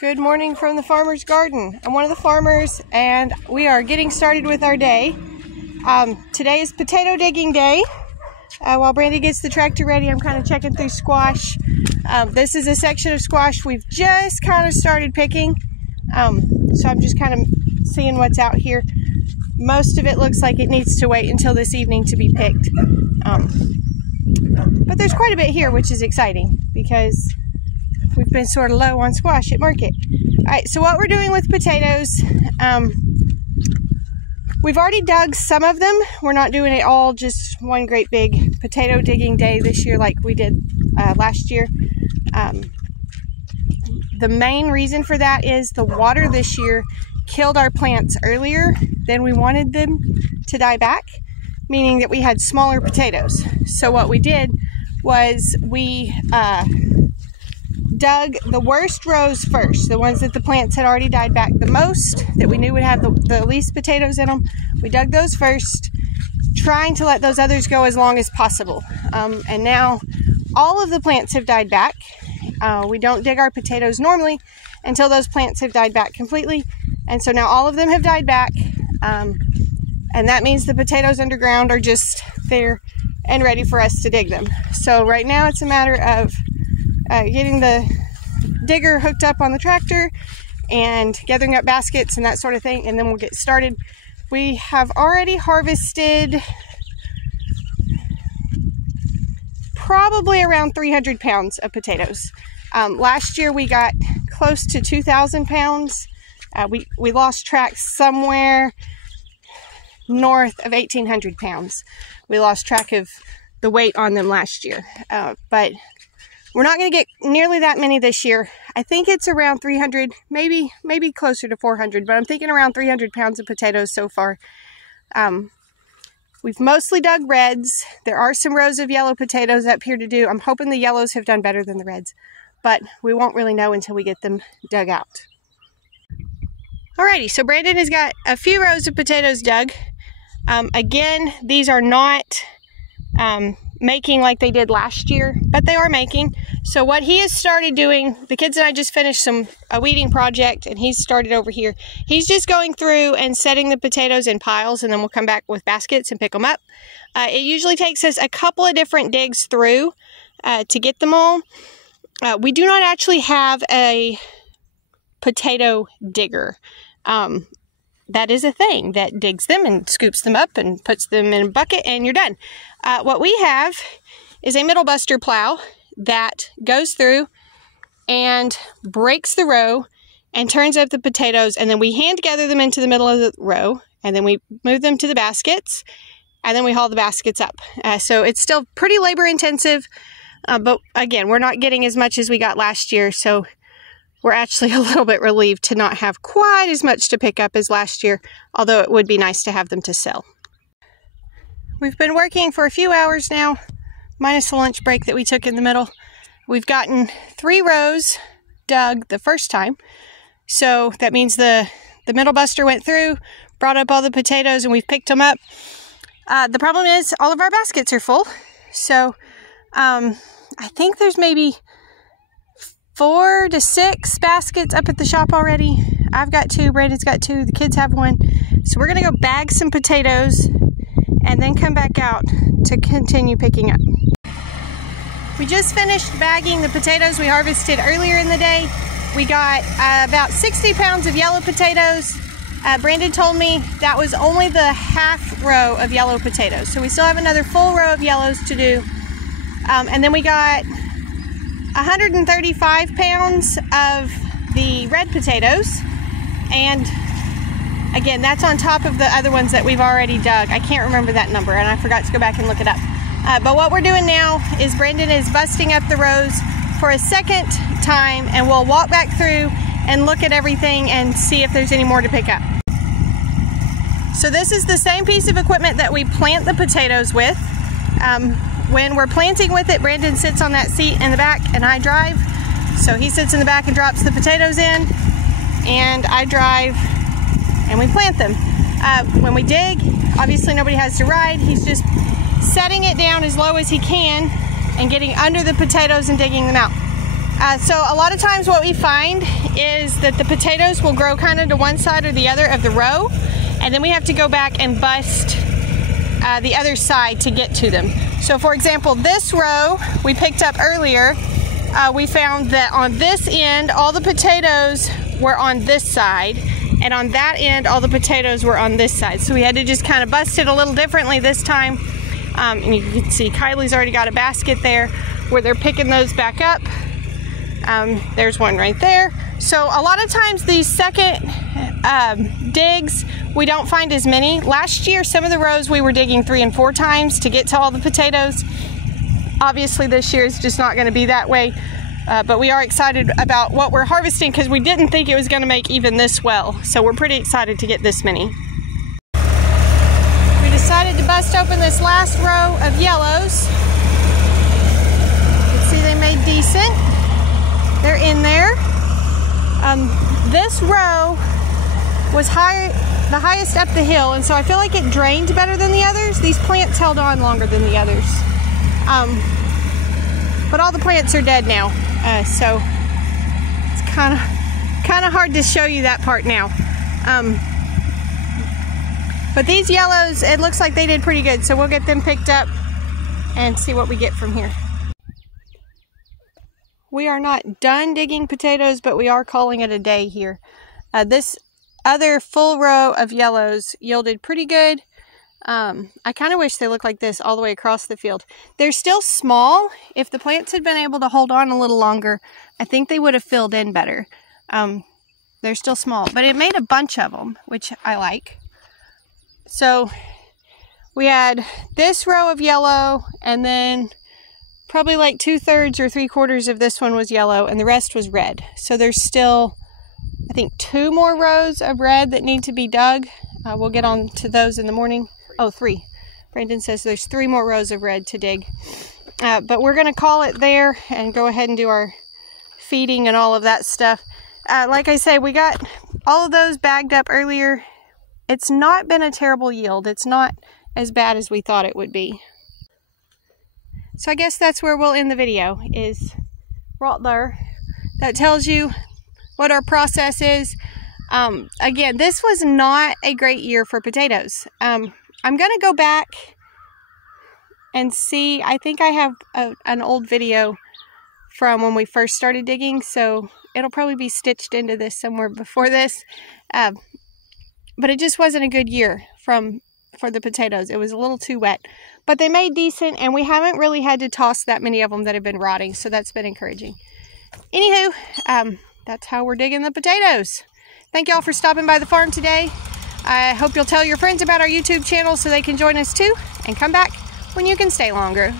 Good morning from the farmer's garden. I'm one of the farmers and we are getting started with our day. Today is potato digging day. While Brandy gets the tractor ready, I'm kind of checking through squash. This is a section of squash we've just kind of started picking. So I'm just kind of seeing what's out here. Most of it looks like it needs to wait until this evening to be picked. But there's quite a bit here, which is exciting because we've been sort of low on squash at market. All right, so what we're doing with potatoes, we've already dug some of them. We're not doing it all just one great big potato digging day this year like we did last year. The main reason for that is the water this year killed our plants earlier than we wanted them to die back, meaning that we had smaller potatoes. So what we did was we dug the worst rows first, the ones that the plants had already died back the most, that we knew would have the least potatoes in them. We dug those first, trying to let those others go as long as possible. And now all of the plants have died back. We don't dig our potatoes normally until those plants have died back completely. And so now all of them have died back. And that means the potatoes underground are just there and ready for us to dig them. So right now it's a matter of getting the digger hooked up on the tractor and gathering up baskets and that sort of thing, and then we'll get started. We have already harvested probably around 300 pounds of potatoes. Last year we got close to 2,000 pounds. We lost track somewhere north of 1,800 pounds. We lost track of the weight on them last year, but we're not going to get nearly that many this year. I think it's around 300, maybe closer to 400, but I'm thinking around 300 pounds of potatoes so far. We've mostly dug reds. There are some rows of yellow potatoes up here to do. I'm hoping the yellows have done better than the reds, but we won't really know until we get them dug out. Alrighty, so Brandon has got a few rows of potatoes dug. Again, these are not making like they did last year, but they are making. So what he has started doing, the kids and I just finished a weeding project, and he's started over here. He's just going through and setting the potatoes in piles, and then we'll come back with baskets and pick them up. It usually takes us a couple of different digs through to get them all. We do not actually have a potato digger. That is a thing that digs them and scoops them up and puts them in a bucket, and you're done. What we have is a middle buster plow that goes through and breaks the row and turns up the potatoes, and then we hand gather them into the middle of the row, and then we move them to the baskets, and then we haul the baskets up. So it's still pretty labor intensive, but again, we're not getting as much as we got last year, so we're actually a little bit relieved to not have quite as much to pick up as last year, although it would be nice to have them to sell. We've been working for a few hours now, minus the lunch break that we took in the middle. We've gotten 3 rows dug the first time, so that means the middle buster went through, brought up all the potatoes, and we've picked them up. The problem is all of our baskets are full, so I think there's maybe 4 to 6 baskets up at the shop already. I've got 2, Brandon's got 2, the kids have 1. So we're gonna go bag some potatoes and then come back out to continue picking up. We just finished bagging the potatoes we harvested earlier in the day. We got about 60 pounds of yellow potatoes. Brandon told me that was only the half row of yellow potatoes. So we still have another full row of yellows to do. And then we got 135 pounds of the red potatoes, and again, that's on top of the other ones that we've already dug. I can't remember that number, and I forgot to go back and look it up. But what we're doing now is Brandon is busting up the rows for a second time, and we'll walk back through and look at everything and see if there's any more to pick up. So this is the same piece of equipment that we plant the potatoes with. When we're planting with it, Brandon sits on that seat in the back and I drive. So he sits in the back and drops the potatoes in, and I drive and we plant them. When we dig, obviously nobody has to ride. He's just setting it down as low as he can and getting under the potatoes and digging them out. So a lot of times what we find is that the potatoes will grow kind of to one side or the other of the row, and then we have to go back and bust the other side to get to them. So for example, this row we picked up earlier, we found that on this end all the potatoes were on this side, and on that end all the potatoes were on this side. So we had to just kind of bust it a little differently this time. And you can see Kylie's already got a basket there where they're picking those back up. There's one right there. So a lot of times these second digs, we don't find as many. Last year, some of the rows we were digging 3 and 4 times to get to all the potatoes. Obviously this year is just not going to be that way, but we are excited about what we're harvesting because we didn't think it was going to make even this well. So we're pretty excited to get this many. We decided to bust open this last row of yellows. You can see they made decent. They're in there. This row was the highest up the hill, and so I feel like it drained better than the others. These plants held on longer than the others. But all the plants are dead now, so it's kind of hard to show you that part now. But these yellows, it looks like they did pretty good, so we'll get them picked up and see what we get from here. We are not done digging potatoes, but we are calling it a day here. This other full row of yellows yielded pretty good. I kind of wish they looked like this all the way across the field. They're still small. If the plants had been able to hold on a little longer, I think they would have filled in better. They're still small, but it made a bunch of them, which I like. So we had this row of yellow, and then probably like 2/3 or 3/4 of this one was yellow, and the rest was red. So there's still, I think, 2 more rows of red that need to be dug. We'll get on to those in the morning. Oh, 3. Brandon says there's 3 more rows of red to dig. But we're going to call it there and go ahead and do our feeding and all of that stuff. Like I say, we got all of those bagged up earlier. It's not been a terrible yield. It's not as bad as we thought it would be. So I guess that's where we'll end the video, is right there. That tells you what our process is. Again, this was not a great year for potatoes. I'm going to go back and see. I think I have an old video from when we first started digging, so it'll probably be stitched into this somewhere before this. But it just wasn't a good year for the potatoes. It was a little too wet. But they made decent, and we haven't really had to toss that many of them that have been rotting, so that's been encouraging. Anywho, that's how we're digging the potatoes. Thank y'all for stopping by the farm today. I hope you'll tell your friends about our YouTube channel so they can join us too, and come back when you can stay longer.